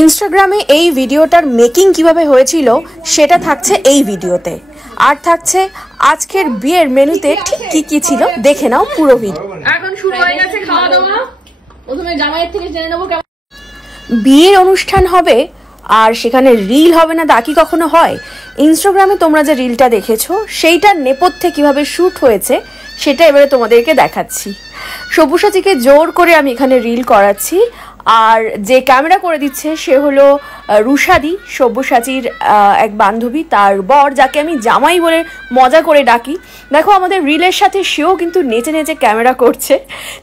ইনস্টাগ্রামে এই ভিডিওটার মেকিং কিভাবে হয়েছিল সেটা থাকছে এই ভিডিওতে, আর থাকছে আজকের বিয়ের মেনুতে ঠিক কি কি ছিল দেখে নাও পুরো ভিডিও। এখন শুরু হয়ে গেছে খাওয়া দাওয়া। প্রথমে জামাইয়ের থেকে জেনে নেবো কেমন বিয়ের অনুষ্ঠান হবে আর সেখানে রিল হবে না তা কি কখনো হয়? ইনস্টাগ্রামে তোমরা যে রিলটা দেখেছো সেইটার নেপথ্যে কিভাবে শ্যুট হয়েছে সেটা এবারে তোমাদেরকে দেখাচ্ছি। সব্যসাচীকে জোর করে আমি এখানে রিল করাচ্ছি, আর যে ক্যামেরা করে দিচ্ছে সে হলো রুশাদি, সব্যসাচীর এক বান্ধবী, তার বর, যাকে আমি জামাই বলে মজা করে ডাকি। দেখো আমাদের রিলের সাথে সেও কিন্তু নেচে নেচে ক্যামেরা করছে।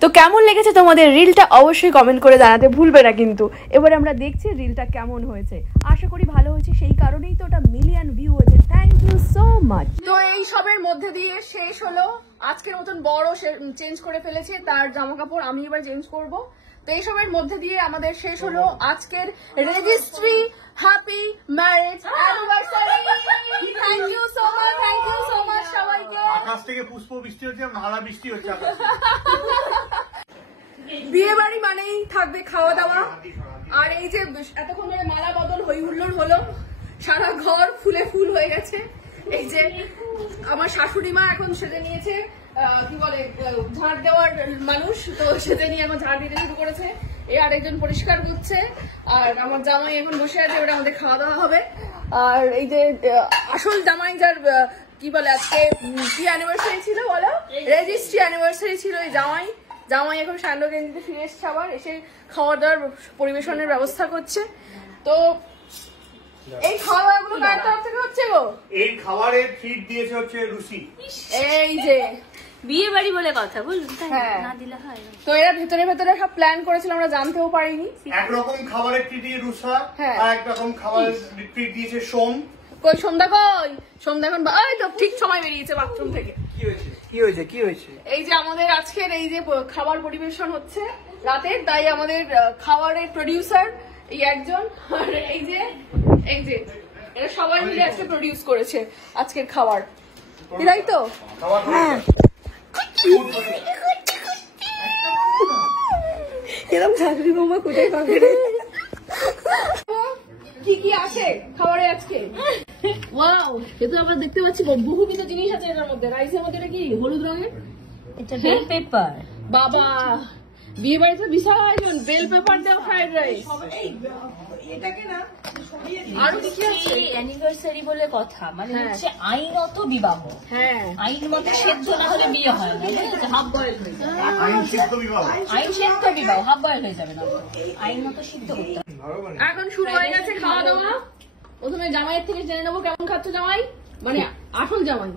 তো কেমন লেগেছে তোমাদের রিলটা অবশ্যই কমেন্ট করে জানাতে ভুলবে না কিন্তু। এবার আমরা দেখছি রিলটা কেমন হয়েছে, আশা করি ভালো হয়েছে, সেই কারণেই তো ওটা মিলিয়ন ভিউ হয়েছে। Thank you so much. তো এই সবের মধ্যে দিয়ে শেষ হলো আজকের মতন বড় চেঞ্জ করে ফেলেছে তার জামা কাপড়, আমি এবার চেঞ্জ করব। তো এইসবের মধ্যে দিয়ে আমাদের শেষ হলো আজকের registry. Happy marriage anniversary. Thank you so much, thank you so much সবাইকে। আকাশ থেকে পুষ্প বৃষ্টি হচ্ছে, মালা বৃষ্টি হচ্ছে আকাশে। বিয়ে বাড়ি মানেই থাকবে খাওয়া দাওয়া, আর এই যে এতক্ষণ ধরে মালা বদল হই হুল্লোড় হলো, সারা ঘর ফুলে ফুল হয়ে গেছে। এই যে আমার শাশুড়ি মা এখন সেজে নিয়েছে কি বলে ঝাড় দেওয়ার মানুষ, তো সেজে নিয়ে এখন ঝাড় দিতে শুরু করেছে। এই আরেকজন পরিষ্কার করছে, আর আমার জামাই এখন বসে আছে, ওটা আমাদের খাওয়া দাওয়া হবে। আর এই যে আসল জামাই, যার কি বলে আজকে কি অ্যানিভার্সারি ছিল বলো, রেজিস্ট্রি অ্যানিভার্সারি ছিল এই জামাই এখন স্যান্ডো গেঞ্জিতে ফিরে এসছে, আবার এসে খাওয়া দাওয়ার পরিবেশনের ব্যবস্থা করছে। তো এই খাওয়া দাওয়াগুলো কার তরফ থেকে হচ্ছে গো? এই খাবারের ট্রিট দিয়েছে হচ্ছে রুচি। এই যে বিয়ে বাড়ি বলে কথা বলুন, না দিলে হয়। তো এরা ভেতরে ভেতরে সব প্ল্যান করেছিল, আমরা জানতেও পারিনি। একরকম খাবারের ট্রিট দিয়ে রুষা, হ্যাঁ। আর একরকম খাবারের ট্রিট দিয়েছে সোম। কই সন্ধ্যা, কই সন্ধ্যা এখন এই তো ঠিক সময় বেরিয়েছে বাথরুম থেকে। কি হয়েছে? এই যে আমাদের আজকের এই যে খাবার পরিবেশন হচ্ছে রাতের, তাই আমাদের খাবারের প্রডিউসার এই একজন, আর এই যে এরা সবাই মিলে আজকে প্রডিউস করেছে আজকের খাবার, তাই তো? হ্যাঁ, এরকম শাশুড়ি বৌমা কোথায় পাবে? কি কি আছে খাবারে আজকে? ওয়াও, এটা আমরা দেখতে পাচ্ছি বহুবিধ জিনিস আছে এটার মধ্যে। রাইসের মধ্যে এটা কি হলুদ রঙের, এটা বেল পেপার। বাবা বিয়ে বাড়িতে বিশাল আয়োজন, বেল পেপার দেওয়া ফ্রাইড রাইস। আরো কি আছে? অ্যানিভার্সারি বলে কথা, মানে হ্যাঁ। হচ্ছে আইনত বিবাহ। হ্যাঁ, আইন মতে সেদ্ধ না হলে বিয়ে হয় না, বুঝেছো? হাফ বয়েল হয়ে যাবে। আইন সিদ্ধ বিবাহ। আইন সেদ্ধ বিবাহ হাফ বয়েল হয়ে যাবে না, আইন মতো সিদ্ধ করতে হবে। এখন শুরু হয়ে গেছে খাওয়া দাওয়া। প্রথমে জামাইয়ের থেকে জেনে নেবো কেমন খাচ্ছ জামাই, মানে আসল জামাই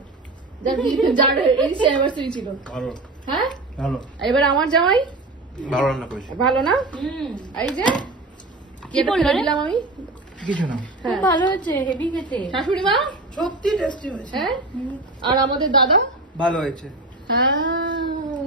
যার অ্যানিভার্সারি ছিল। হ্যাঁ ভালো। এবার আমার জামাই ভালো রান্না করেছে। ভালো না? এই যে কি এটা দিলাম আমি, কিছু না। খুব ভালো হয়েছে, হেভি খেতে। শাশুড়ি মা সত্যি টেস্টি হয়েছে। হ্যাঁ, আর আমাদের দাদা ভালো হয়েছে। হ্যাঁ